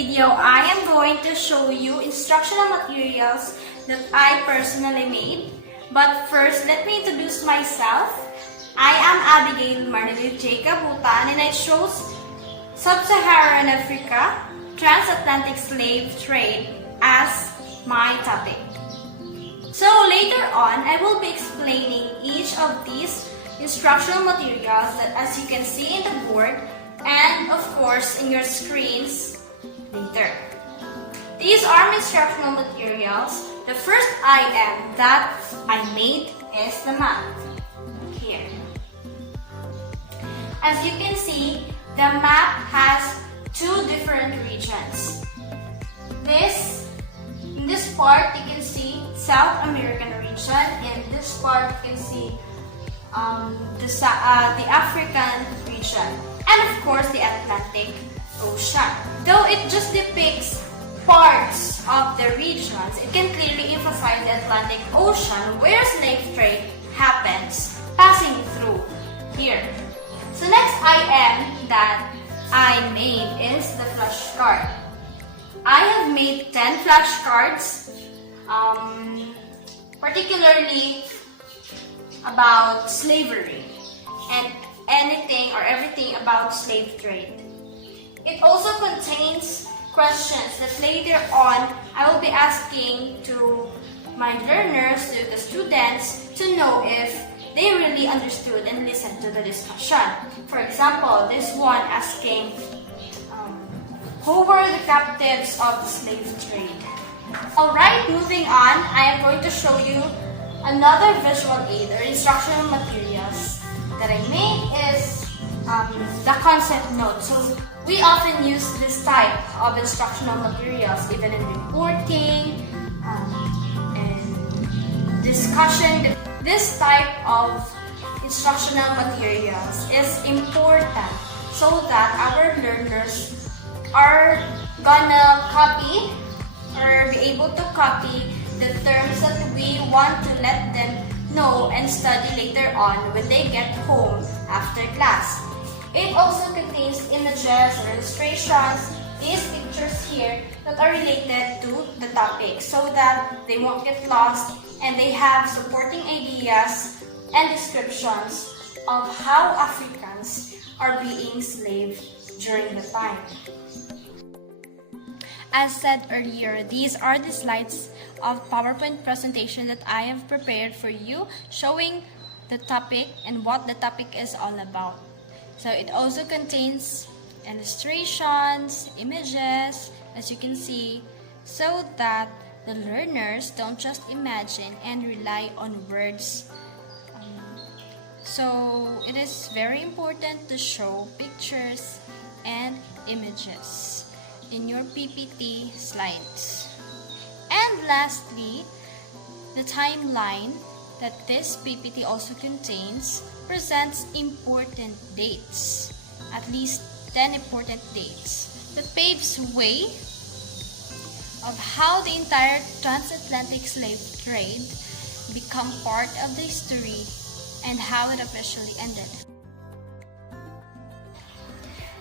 video, I am going to show you instructional materials that I personally made. But first, let me introduce myself. I am Abigail Marlene Jacob Hutan, and I chose Sub-Saharan Africa, Transatlantic Slave Trade as my topic. So later on, I will be explaining each of these instructional materials that, as you can see in the board and of course in your screens later. These are my instructional materials. The first item that I made is the map here. As you can see, the map has two different regions. In this part, you can see South American region, and this part you can see the African region, and of course the Atlantic Ocean. Though it just depicts parts of the regions, it can clearly emphasize the Atlantic Ocean where slave trade happens, passing through here. So next item that I made is the flashcard. I have made 10 flashcards, particularly about slavery and anything or everything about slave trade. It also contains questions that later on I will be asking to my learners, to the students, to know if they really understood and listened to the discussion. For example, this one asking, who were the captives of the slave trade? Alright, moving on, I am going to show you another visual aid or instructional materials that I made is the concept note. So we often use this type of instructional materials even in reporting and discussion. This type of instructional materials is important so that our learners are gonna copy or be able to copy the terms that we want to let them know and study later on when they get home after class. It also contains images or illustrations, these pictures here that are related to the topic so that they won't get lost and they have supporting ideas and descriptions of how Africans are being enslaved during the time. As said earlier, these are the slides of PowerPoint presentation that I have prepared for you, showing the topic and what the topic is all about. So it also contains illustrations, images, as you can see, so that the learners don't just imagine and rely on words. So it is very important to show pictures and images in your PPT slides. And lastly, the timeline that this PPT also contains presents important dates, at least 10 important dates, that paves way of how the entire transatlantic slave trade become part of the history and how it officially ended.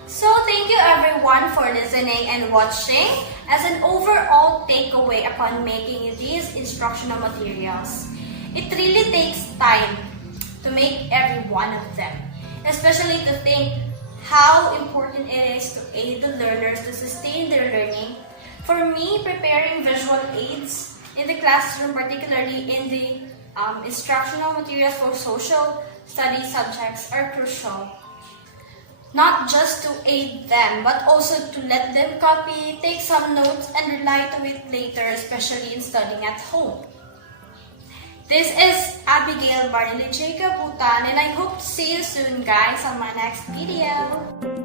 So thank you everyone for listening and watching. As an overall takeaway upon making these instructional materials, it really takes time to make every one of them, especially to think how important it is to aid the learners to sustain their learning. For me, preparing visual aids in the classroom, particularly in the instructional materials for social studies subjects, are crucial. Not just to aid them, but also to let them copy, take some notes, and rely to it later, especially in studying at home. This is Abigail Marlene Jacob Hutan, and I hope to see you soon, guys, on my next video.